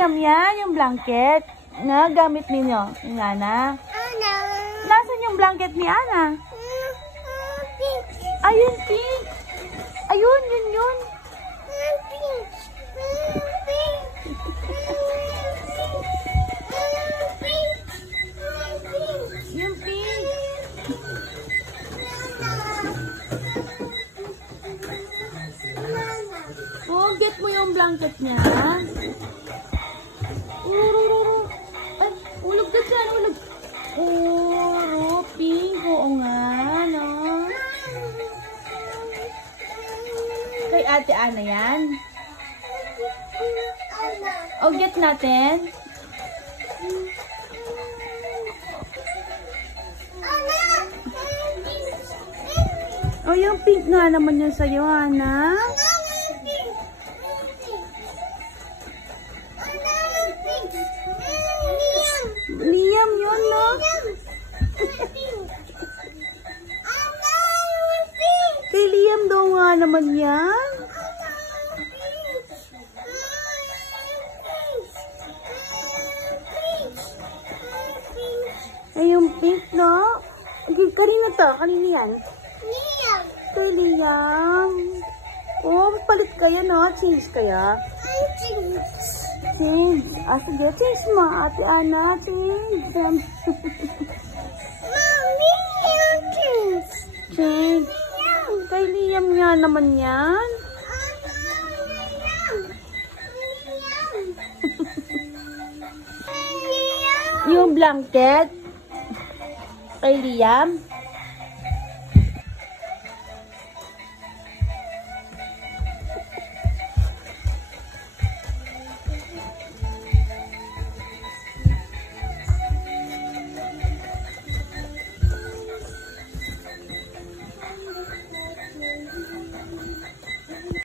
Liam yan, yung blanket na gamit ninyo. Yung Ana. Nasaan yung blanket ni Ana? Ayun, pink. Ayun, yun. Yung pink. Oh, get mo yung blanket niya. Ay, ulog ka dyan, ulog. Oh, pink. Oo nga, no? Kay Ate Ana yan. O, get natin. O, yung pink nga naman yun sa'yo, Ana. Liam yun, no? Kay Liam daw nga naman yan. Ay, yung pink, no? Kanina to? Kanina yan? Liam. Kay Liam. Oh, palit kaya, no? Change kaya? Change. Ah, sige. Change mo, Ate Ana. Change. Mommy, change. Change. Kay Liam nga naman yan. Yung blanket. Kay Liam.